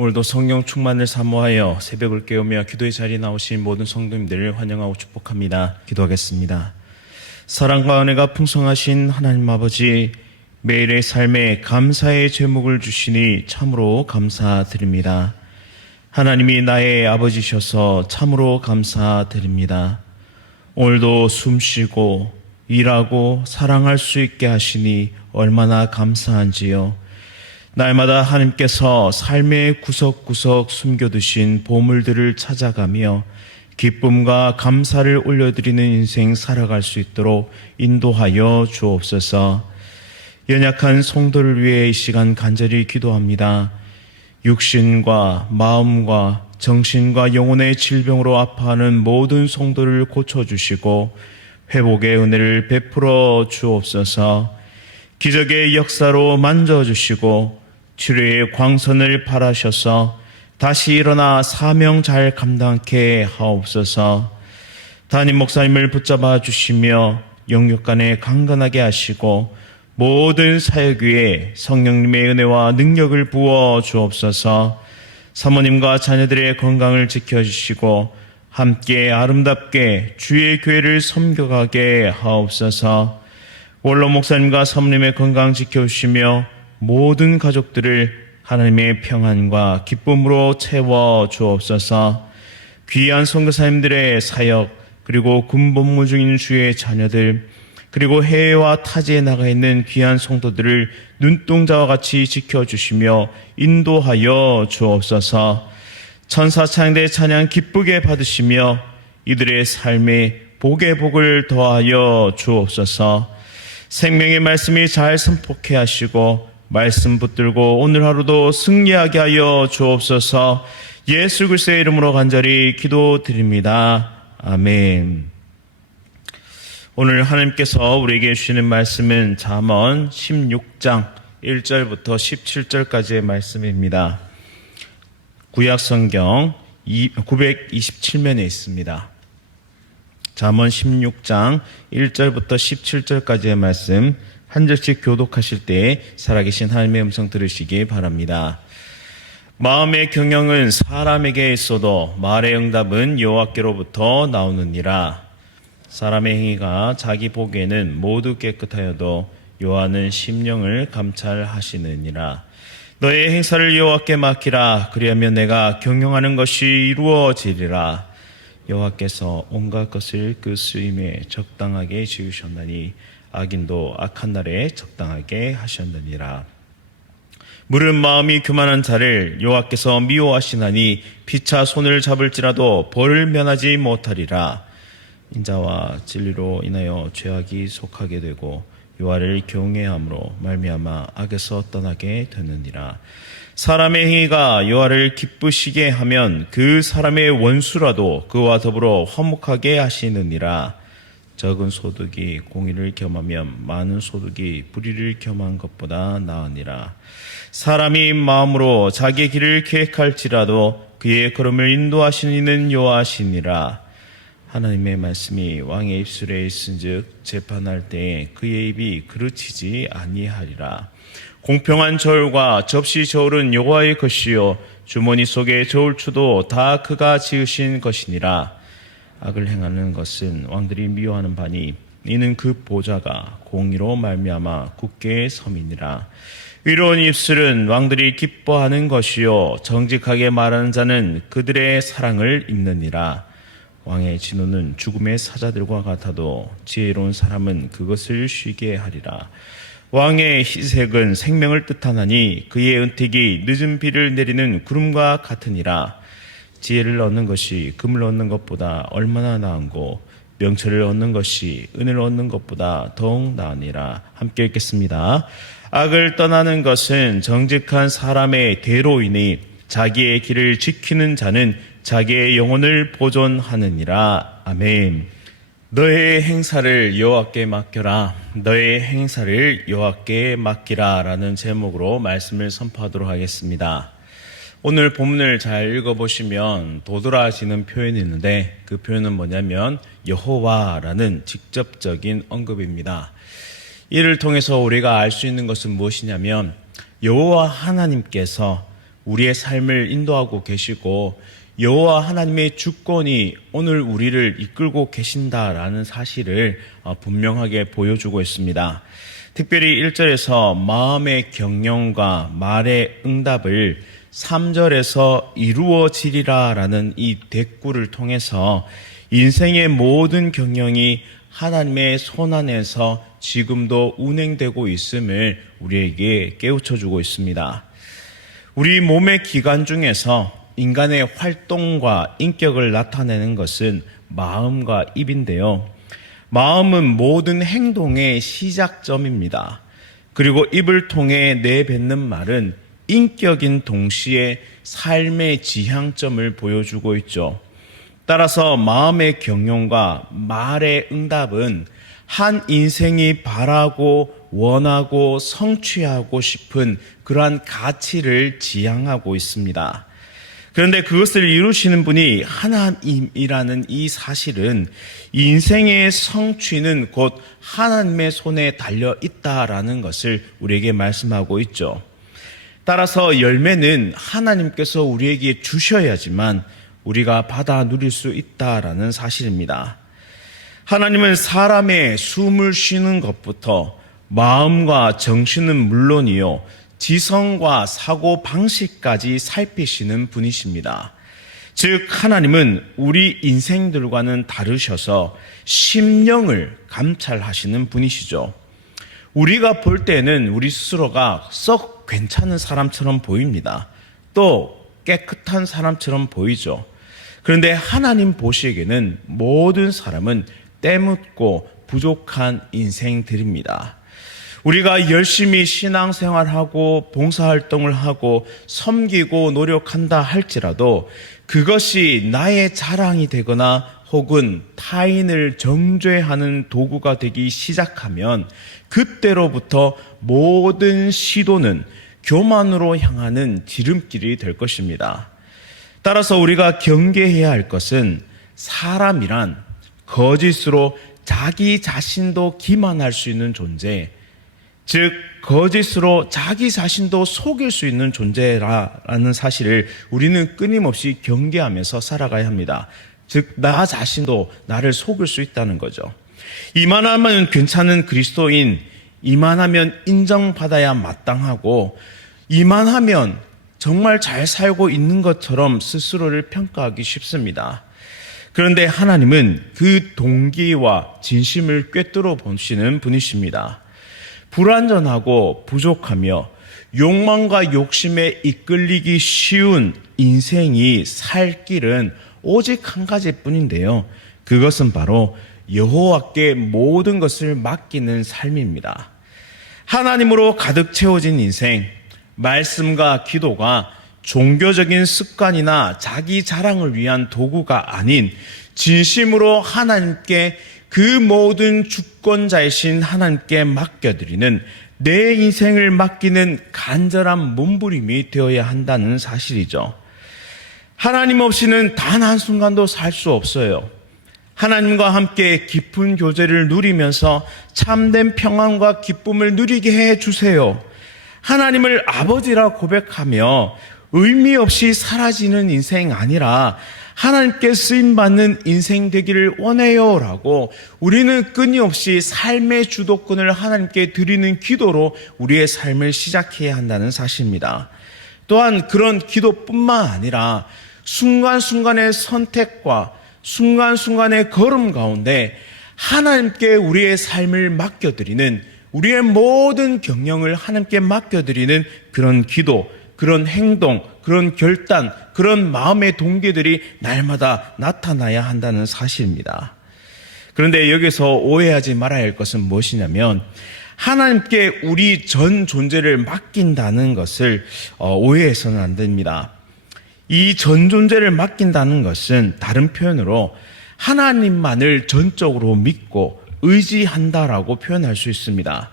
오늘도 성령 충만을 사모하여 새벽을 깨우며 기도의 자리에 나오신 모든 성도님들을 환영하고 축복합니다. 기도하겠습니다. 사랑과 은혜가 풍성하신 하나님 아버지, 매일의 삶에 감사의 제목을 주시니 참으로 감사드립니다. 하나님이 나의 아버지셔서 참으로 감사드립니다. 오늘도 숨쉬고 일하고 사랑할 수 있게 하시니 얼마나 감사한지요. 날마다 하나님께서 삶의 구석구석 숨겨두신 보물들을 찾아가며 기쁨과 감사를 올려드리는 인생 살아갈 수 있도록 인도하여 주옵소서. 연약한 성도를 위해 이 시간 간절히 기도합니다. 육신과 마음과 정신과 영혼의 질병으로 아파하는 모든 성도를 고쳐주시고 회복의 은혜를 베풀어 주옵소서. 기적의 역사로 만져주시고 치료의 광선을 발하셔서 다시 일어나 사명 잘 감당케 하옵소서. 담임 목사님을 붙잡아 주시며 영육간에 강건하게 하시고 모든 사역 위에 성령님의 은혜와 능력을 부어 주옵소서. 사모님과 자녀들의 건강을 지켜주시고 함께 아름답게 주의 교회를 섬겨가게 하옵소서. 원로 목사님과 사모님의 건강 지켜주시며 모든 가족들을 하나님의 평안과 기쁨으로 채워 주옵소서. 귀한 선교사님들의 사역, 그리고 군복무 중인 주의 자녀들, 그리고 해외와 타지에 나가 있는 귀한 성도들을 눈동자와 같이 지켜주시며 인도하여 주옵소서. 천사 찬양대 찬양 기쁘게 받으시며 이들의 삶에 복의 복을 더하여 주옵소서. 생명의 말씀이 잘 선포케 하시고 말씀 붙들고 오늘 하루도 승리하게 하여 주옵소서. 예수 그리스도의 이름으로 간절히 기도드립니다. 아멘. 오늘 하나님께서 우리에게 주시는 말씀은 잠언 16장 1절부터 17절까지의 말씀입니다. 구약성경 927면에 있습니다. 잠언 16장 1절부터 17절까지의 말씀 한 절씩 교독하실 때 살아계신 하나님의 음성 들으시기 바랍니다. 마음의 경영은 사람에게 있어도 말의 응답은 여호와께로부터 나오느니라. 사람의 행위가 자기 보기에는 모두 깨끗하여도 여호와는 심령을 감찰하시느니라. 너의 행사를 여호와께 맡기라. 그리하면 내가 경영하는 것이 이루어지리라. 여호와께서 온갖 것을 그 쓰임에 적당하게 지으셨나니 악인도 악한 날에 적당하게 하셨느니라. 무른 마음이 교만한 자를 여호와께서 미워하시나니 피차 손을 잡을지라도 벌을 면하지 못하리라. 인자와 진리로 인하여 죄악이 속하게 되고 여호와를 경외함으로 말미암아 악에서 떠나게 되느니라. 사람의 행위가 여호와를 기쁘시게 하면 그 사람의 원수라도 그와 더불어 화목하게 하시느니라. 적은 소득이 공의를 겸하면 많은 소득이 불의를 겸한 것보다 나으니라. 사람이 마음으로 자기의 길을 계획할지라도 그의 걸음을 인도하시는 이는 여호와시니라. 하나님의 말씀이 왕의 입술에 있은즉 재판할 때에 그의 입이 그르치지 아니하리라. 공평한 저울과 접시 저울은 여호와의 것이요 주머니 속의 저울추도 다 그가 지으신 것이니라. 악을 행하는 것은 왕들이 미워하는 바니 이는 그 보좌가 공의로 말미암아 굳게 섬이니라. 의로운 입술은 왕들이 기뻐하는 것이요 정직하게 말하는 자는 그들의 사랑을 입느니라. 왕의 진노는 죽음의 사자들과 같아도 지혜로운 사람은 그것을 쉬게 하리라. 왕의 희색은 생명을 뜻하나니 그의 은택이 늦은 비를 내리는 구름과 같으니라. 지혜를 얻는 것이 금을 얻는 것보다 얼마나 나은고 명철을 얻는 것이 은혜를 얻는 것보다 더욱 나으니라. 함께 읽겠습니다. 악을 떠나는 것은 정직한 사람의 대로이니 자기의 길을 지키는 자는 자기의 영혼을 보존하느니라. 아멘. 너의 행사를 여호와께 맡겨라. 너의 행사를 여호와께 맡기라 라는 제목으로 말씀을 선포하도록 하겠습니다. 오늘 본문을 잘 읽어보시면 도드라지는 표현이 있는데 그 표현은 뭐냐면 여호와라는 직접적인 언급입니다. 이를 통해서 우리가 알 수 있는 것은 무엇이냐면 여호와 하나님께서 우리의 삶을 인도하고 계시고 여호와 하나님의 주권이 오늘 우리를 이끌고 계신다라는 사실을 분명하게 보여주고 있습니다. 특별히 1절에서 마음의 경영과 말의 응답을 3절에서 이루어지리라 라는 이 대꾸를 통해서 인생의 모든 경영이 하나님의 손 안에서 지금도 운행되고 있음을 우리에게 깨우쳐주고 있습니다. 우리 몸의 기관 중에서 인간의 활동과 인격을 나타내는 것은 마음과 입인데요. 마음은 모든 행동의 시작점입니다. 그리고 입을 통해 내뱉는 말은 인격인 동시에 삶의 지향점을 보여주고 있죠. 따라서 마음의 경영과 말의 응답은 한 인생이 바라고 원하고 성취하고 싶은 그러한 가치를 지향하고 있습니다. 그런데 그것을 이루시는 분이 하나님이라는 이 사실은 인생의 성취는 곧 하나님의 손에 달려 있다라는 것을 우리에게 말씀하고 있죠. 따라서 열매는 하나님께서 우리에게 주셔야지만 우리가 받아 누릴 수 있다라는 사실입니다. 하나님은 사람의 숨을 쉬는 것부터 마음과 정신은 물론이요, 지성과 사고 방식까지 살피시는 분이십니다. 즉 하나님은 우리 인생들과는 다르셔서 심령을 감찰하시는 분이시죠. 우리가 볼 때는 우리 스스로가 썩 괜찮은 사람처럼 보입니다. 또 깨끗한 사람처럼 보이죠. 그런데 하나님 보시기에는 모든 사람은 때묻고 부족한 인생들입니다. 우리가 열심히 신앙생활하고 봉사활동을 하고 섬기고 노력한다 할지라도 그것이 나의 자랑이 되거나 혹은 타인을 정죄하는 도구가 되기 시작하면 그때로부터 모든 시도는 교만으로 향하는 지름길이 될 것입니다. 따라서 우리가 경계해야 할 것은 사람이란 거짓으로 자기 자신도 기만할 수 있는 존재, 즉 거짓으로 자기 자신도 속일 수 있는 존재라는 사실을 우리는 끊임없이 경계하면서 살아가야 합니다. 즉 나 자신도 나를 속일 수 있다는 거죠. 이만하면 괜찮은 그리스도인, 이만하면 인정받아야 마땅하고, 이만하면 정말 잘 살고 있는 것처럼 스스로를 평가하기 쉽습니다. 그런데 하나님은 그 동기와 진심을 꿰뚫어 보시는 분이십니다. 불완전하고 부족하며 욕망과 욕심에 이끌리기 쉬운 인생이 살 길은 오직 한 가지뿐인데요. 그것은 바로 여호와께 모든 것을 맡기는 삶입니다. 하나님으로 가득 채워진 인생, 말씀과 기도가 종교적인 습관이나 자기 자랑을 위한 도구가 아닌 진심으로 하나님께, 그 모든 주권자이신 하나님께 맡겨드리는, 내 인생을 맡기는 간절한 몸부림이 되어야 한다는 사실이죠. 하나님 없이는 단 한순간도 살 수 없어요. 하나님과 함께 깊은 교제를 누리면서 참된 평안과 기쁨을 누리게 해주세요. 하나님을 아버지라 고백하며 의미 없이 사라지는 인생 아니라 하나님께 쓰임받는 인생 되기를 원해요 라고 우리는 끊임없이 삶의 주도권을 하나님께 드리는 기도로 우리의 삶을 시작해야 한다는 사실입니다. 또한 그런 기도뿐만 아니라 순간순간의 선택과 순간순간의 걸음 가운데 하나님께 우리의 삶을 맡겨드리는, 우리의 모든 경영을 하나님께 맡겨드리는 그런 기도, 그런 행동, 그런 결단, 그런 마음의 동기들이 날마다 나타나야 한다는 사실입니다. 그런데 여기서 오해하지 말아야 할 것은 무엇이냐면, 하나님께 우리 전 존재를 맡긴다는 것을 오해해서는 안 됩니다. 이 전 존재를 맡긴다는 것은 다른 표현으로 하나님만을 전적으로 믿고 의지한다라고 표현할 수 있습니다.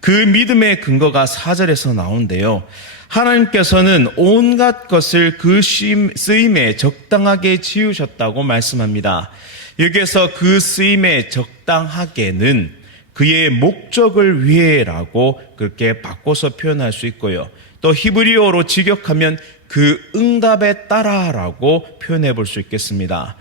그 믿음의 근거가 4절에서 나오는데요. 하나님께서는 온갖 것을 그 쓰임에 적당하게 지으셨다고 말씀합니다. 여기에서 그 쓰임에 적당하게는 그의 목적을 위해라고 그렇게 바꿔서 표현할 수 있고요. 또 히브리어로 직역하면 그 응답에 따라라고 표현해 볼 수 있겠습니다.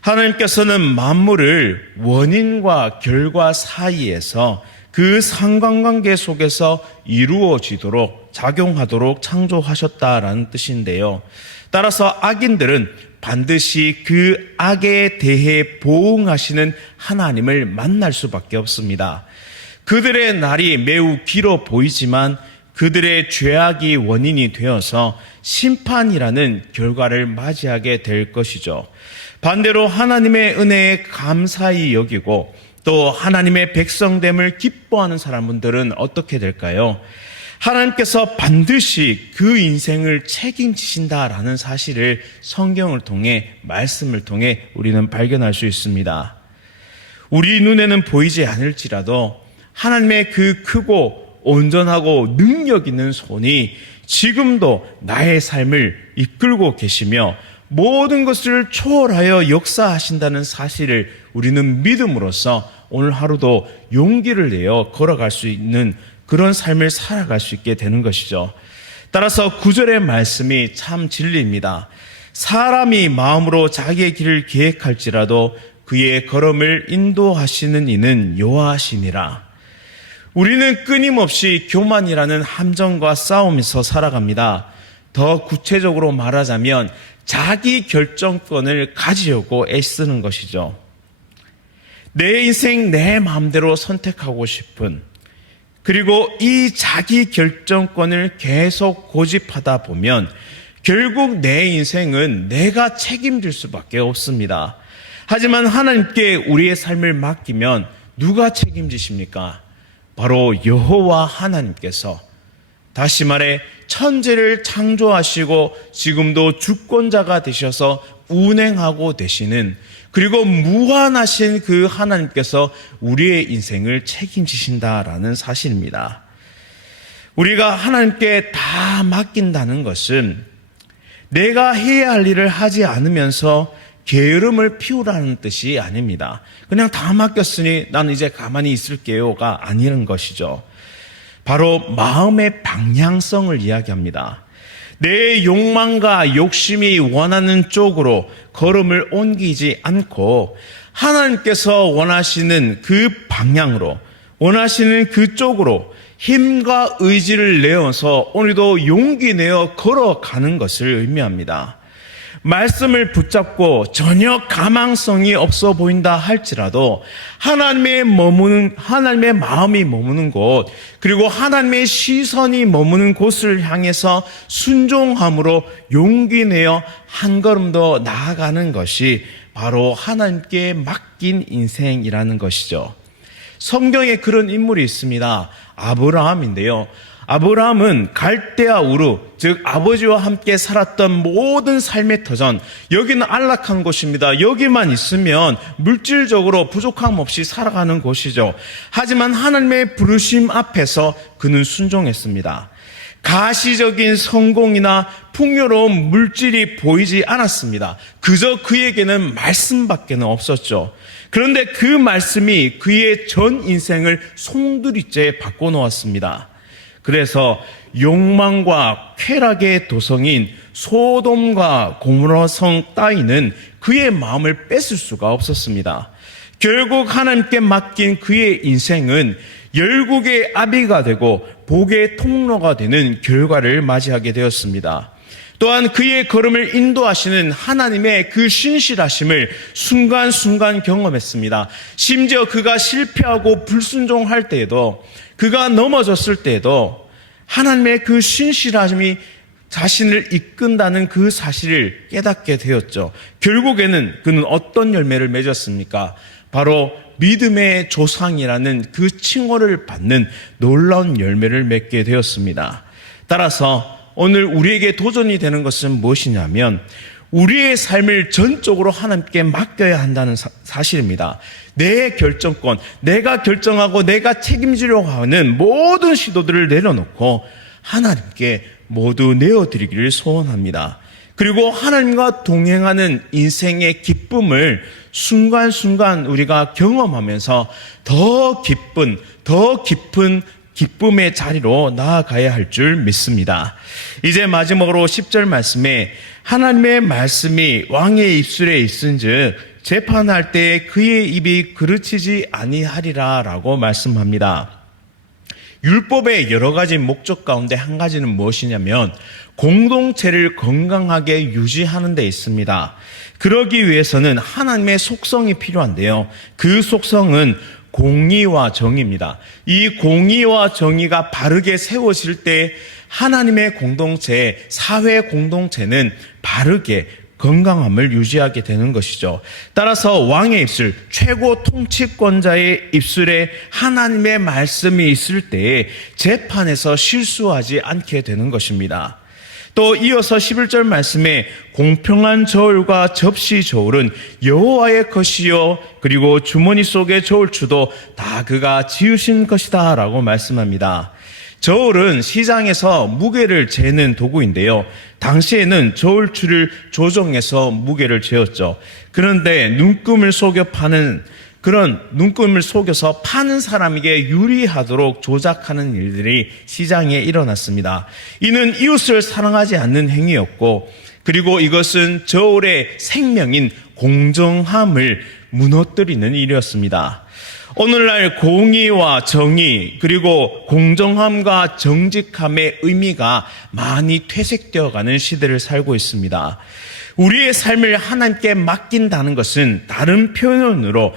하나님께서는 만물을 원인과 결과 사이에서 그 상관관계 속에서 이루어지도록 작용하도록 창조하셨다라는 뜻인데요. 따라서 악인들은 반드시 그 악에 대해 보응하시는 하나님을 만날 수밖에 없습니다. 그들의 날이 매우 길어 보이지만 그들의 죄악이 원인이 되어서 심판이라는 결과를 맞이하게 될 것이죠. 반대로 하나님의 은혜에 감사히 여기고 또 하나님의 백성됨을 기뻐하는 사람들은 어떻게 될까요? 하나님께서 반드시 그 인생을 책임지신다라는 사실을 성경을 통해, 말씀을 통해 우리는 발견할 수 있습니다. 우리 눈에는 보이지 않을지라도 하나님의 그 크고 온전하고 능력 있는 손이 지금도 나의 삶을 이끌고 계시며 모든 것을 초월하여 역사하신다는 사실을 우리는 믿음으로써 오늘 하루도 용기를 내어 걸어갈 수 있는 그런 삶을 살아갈 수 있게 되는 것이죠. 따라서 9절의 말씀이 참 진리입니다. 사람이 마음으로 자기의 길을 계획할지라도 그의 걸음을 인도하시는 이는 여호와시니라. 우리는 끊임없이 교만이라는 함정과 싸우면서 살아갑니다. 더 구체적으로 말하자면 자기 결정권을 가지려고 애쓰는 것이죠. 내 인생 내 마음대로 선택하고 싶은, 그리고 이 자기 결정권을 계속 고집하다 보면 결국 내 인생은 내가 책임질 수밖에 없습니다. 하지만 하나님께 우리의 삶을 맡기면 누가 책임지십니까? 바로 여호와 하나님께서, 다시 말해 천지를 창조하시고 지금도 주권자가 되셔서 운행하고 되시는, 그리고 무한하신 그 하나님께서 우리의 인생을 책임지신다라는 사실입니다. 우리가 하나님께 다 맡긴다는 것은 내가 해야 할 일을 하지 않으면서 게으름을 피우라는 뜻이 아닙니다. 그냥 다 맡겼으니 나는 이제 가만히 있을게요가 아니는 것이죠. 바로 마음의 방향성을 이야기합니다. 내 욕망과 욕심이 원하는 쪽으로 걸음을 옮기지 않고 하나님께서 원하시는 그 방향으로, 원하시는 그쪽으로 힘과 의지를 내어서 오늘도 용기 내어 걸어가는 것을 의미합니다. 말씀을 붙잡고 전혀 가망성이 없어 보인다 할지라도 하나님의 마음이 머무는 곳, 그리고 하나님의 시선이 머무는 곳을 향해서 순종함으로 용기 내어 한 걸음 더 나아가는 것이 바로 하나님께 맡긴 인생이라는 것이죠. 성경에 그런 인물이 있습니다. 아브라함인데요. 아브라함은 갈대아 우르, 즉 아버지와 함께 살았던 모든 삶의 터전, 여기는 안락한 곳입니다. 여기만 있으면 물질적으로 부족함 없이 살아가는 곳이죠. 하지만 하나님의 부르심 앞에서 그는 순종했습니다. 가시적인 성공이나 풍요로운 물질이 보이지 않았습니다. 그저 그에게는 말씀밖에는 없었죠. 그런데 그 말씀이 그의 전 인생을 송두리째 바꿔놓았습니다. 그래서 욕망과 쾌락의 도성인 소돔과 고모라성 따위는 그의 마음을 뺏을 수가 없었습니다. 결국 하나님께 맡긴 그의 인생은 열국의 아비가 되고 복의 통로가 되는 결과를 맞이하게 되었습니다. 또한 그의 걸음을 인도하시는 하나님의 그 신실하심을 순간순간 경험했습니다. 심지어 그가 실패하고 불순종할 때에도, 그가 넘어졌을 때에도 하나님의 그 신실하심이 자신을 이끈다는 그 사실을 깨닫게 되었죠. 결국에는 그는 어떤 열매를 맺었습니까? 바로 믿음의 조상이라는 그 칭호를 받는 놀라운 열매를 맺게 되었습니다. 따라서 오늘 우리에게 도전이 되는 것은 무엇이냐면 우리의 삶을 전적으로 하나님께 맡겨야 한다는 사실입니다. 내 결정권, 내가 결정하고 내가 책임지려고 하는 모든 시도들을 내려놓고 하나님께 모두 내어드리기를 소원합니다. 그리고 하나님과 동행하는 인생의 기쁨을 순간순간 우리가 경험하면서 더 깊은 기쁨의 자리로 나아가야 할 줄 믿습니다. 이제 마지막으로 10절 말씀에 하나님의 말씀이 왕의 입술에 있은즉 재판할 때 그의 입이 그르치지 아니하리라 라고 말씀합니다. 율법의 여러 가지 목적 가운데 한 가지는 무엇이냐면 공동체를 건강하게 유지하는 데 있습니다. 그러기 위해서는 하나님의 속성이 필요한데요. 그 속성은 공의와 정의입니다. 이 공의와 정의가 바르게 세워질 때 하나님의 공동체, 사회 공동체는 바르게 건강함을 유지하게 되는 것이죠. 따라서 왕의 입술, 최고 통치권자의 입술에 하나님의 말씀이 있을 때에 재판에서 실수하지 않게 되는 것입니다. 또 이어서 11절 말씀에 공평한 저울과 접시 저울은 여호와의 것이요 그리고 주머니 속의 저울추도 다 그가 지으신 것이다 라고 말씀합니다. 저울은 시장에서 무게를 재는 도구인데요. 당시에는 저울추를 조정해서 무게를 재었죠. 그런데 눈금을 속여서 파는 사람에게 유리하도록 조작하는 일들이 시장에 일어났습니다. 이는 이웃을 사랑하지 않는 행위였고, 그리고 이것은 저울의 생명인 공정함을 무너뜨리는 일이었습니다. 오늘날 공의와 정의 그리고 공정함과 정직함의 의미가 많이 퇴색되어 가는 시대를 살고 있습니다. 우리의 삶을 하나님께 맡긴다는 것은 다른 표현으로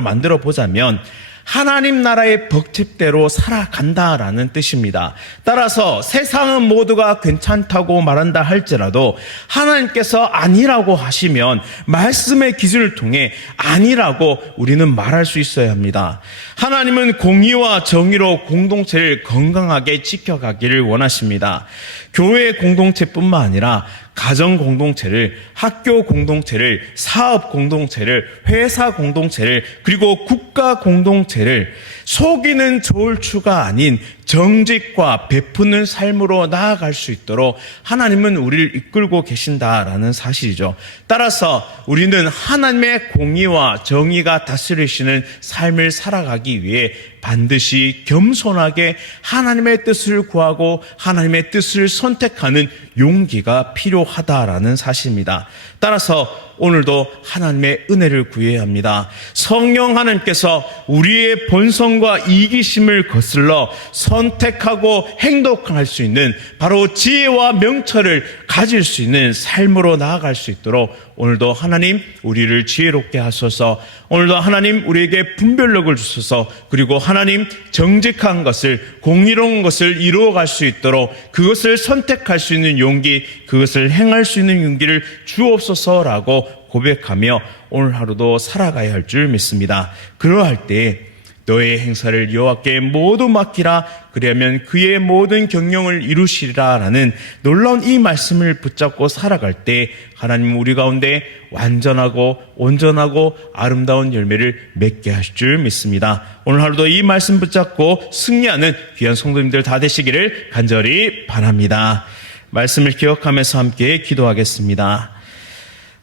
만들어 보자면 하나님 나라의 법칙대로 살아간다라는 뜻입니다. 따라서 세상은 모두가 괜찮다고 말한다 할지라도 하나님께서 아니라고 하시면 말씀의 기준을 통해 아니라고 우리는 말할 수 있어야 합니다. 하나님은 공의와 정의로 공동체를 건강하게 지켜가기를 원하십니다. 교회 공동체뿐만 아니라 가정 공동체를, 학교 공동체를, 사업 공동체를, 회사 공동체를, 그리고 국가 공동체를 속이는 저울추가 아닌 정직과 베푸는 삶으로 나아갈 수 있도록 하나님은 우리를 이끌고 계신다라는 사실이죠. 따라서 우리는 하나님의 공의와 정의가 다스리시는 삶을 살아가기 위해 반드시 겸손하게 하나님의 뜻을 구하고 하나님의 뜻을 선택하는 용기가 필요하다라는 사실입니다. 따라서 오늘도 하나님의 은혜를 구해야 합니다. 성령 하나님께서 우리의 본성과 이기심을 거슬러 선택하고 행동할 수 있는 바로 지혜와 명철을 가질 수 있는 삶으로 나아갈 수 있도록 오늘도 하나님 우리를 지혜롭게 하소서. 오늘도 하나님 우리에게 분별력을 주소서. 그리고 하나님 정직한 것을, 공의로운 것을 이루어갈 수 있도록 그것을 선택할 수 있는 용기, 그것을 행할 수 있는 용기를 주옵소서라고 고백하며 오늘 하루도 살아가야 할 줄 믿습니다. 그러할 때 너의 행사를 여호와께 모두 맡기라. 그리하면 그의 모든 경영을 이루시리라 라는 놀라운 이 말씀을 붙잡고 살아갈 때 하나님 우리 가운데 완전하고 온전하고 아름다운 열매를 맺게 하실 줄 믿습니다. 오늘 하루도 이 말씀 붙잡고 승리하는 귀한 성도님들 다 되시기를 간절히 바랍니다. 말씀을 기억하면서 함께 기도하겠습니다.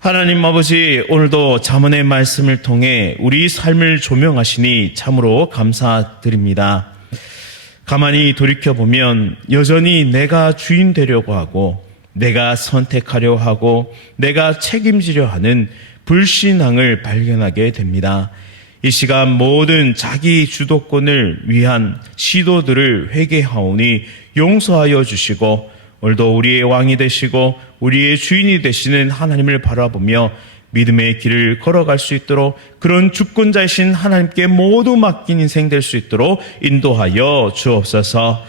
하나님 아버지, 오늘도 잠언의 말씀을 통해 우리 삶을 조명하시니 참으로 감사드립니다. 가만히 돌이켜보면 여전히 내가 주인 되려고 하고 내가 선택하려 하고 내가 책임지려 하는 불신앙을 발견하게 됩니다. 이 시간 모든 자기 주도권을 위한 시도들을 회개하오니 용서하여 주시고 오늘도 우리의 왕이 되시고 우리의 주인이 되시는 하나님을 바라보며 믿음의 길을 걸어갈 수 있도록 그런 주권자이신 하나님께 모두 맡긴 인생 될 수 있도록 인도하여 주옵소서.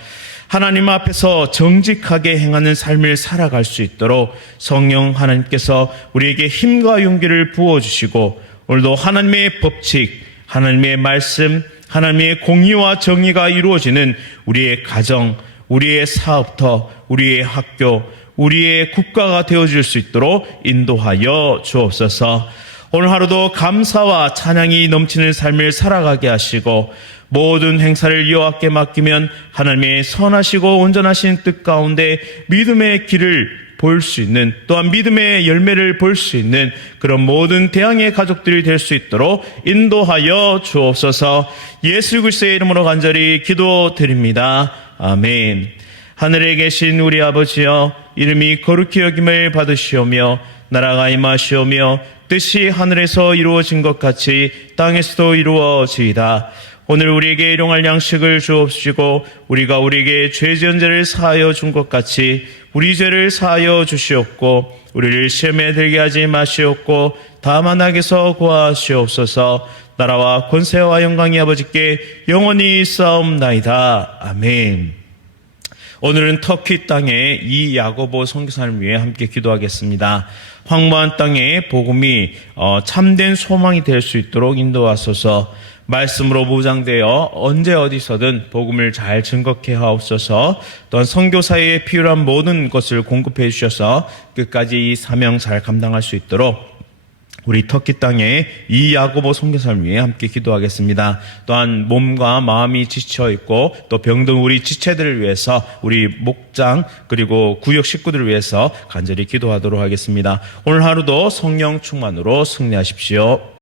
하나님 앞에서 정직하게 행하는 삶을 살아갈 수 있도록 성령 하나님께서 우리에게 힘과 용기를 부어주시고 오늘도 하나님의 법칙, 하나님의 말씀, 하나님의 공의와 정의가 이루어지는 우리의 가정, 우리의 사업터, 우리의 학교, 우리의 국가가 되어줄 수 있도록 인도하여 주옵소서. 오늘 하루도 감사와 찬양이 넘치는 삶을 살아가게 하시고 모든 행사를 여호와께 맡기면 하나님의 선하시고 온전하신 뜻 가운데 믿음의 길을 볼 수 있는, 또한 믿음의 열매를 볼 수 있는 그런 모든 대항의 가족들이 될 수 있도록 인도하여 주옵소서. 예수 그리스도의 이름으로 간절히 기도드립니다. 아멘. 하늘에 계신 우리 아버지여, 이름이 거룩히 여김을 받으시오며 나라가 임하시오며 뜻이 하늘에서 이루어진 것 같이 땅에서도 이루어지이다. 오늘 우리에게 일용할 양식을 주옵시고 우리가 우리에게 죄 지은 자를 사하여 준 것 같이 우리 죄를 사하여 주시옵고 우리를 시험에 들게 하지 마시옵고 다만 악에서 구하시옵소서. 나라와 권세와 영광이 아버지께 영원히 있사옵나이다. 아멘. 오늘은 터키 땅의 이 야고보 선교사를 위해 함께 기도하겠습니다. 황무한 땅에 복음이 참된 소망이 될 수 있도록 인도하소서. 말씀으로 무장되어 언제 어디서든 복음을 잘 증거케 하옵소서. 또한 선교사에 필요한 모든 것을 공급해 주셔서 끝까지 이 사명 잘 감당할 수 있도록 우리 터키 땅에 이 야고보 선교사를 위해 함께 기도하겠습니다. 또한 몸과 마음이 지쳐 있고 또 병든 우리 지체들을 위해서 우리 목장 그리고 구역 식구들을 위해서 간절히 기도하도록 하겠습니다. 오늘 하루도 성령 충만으로 승리하십시오.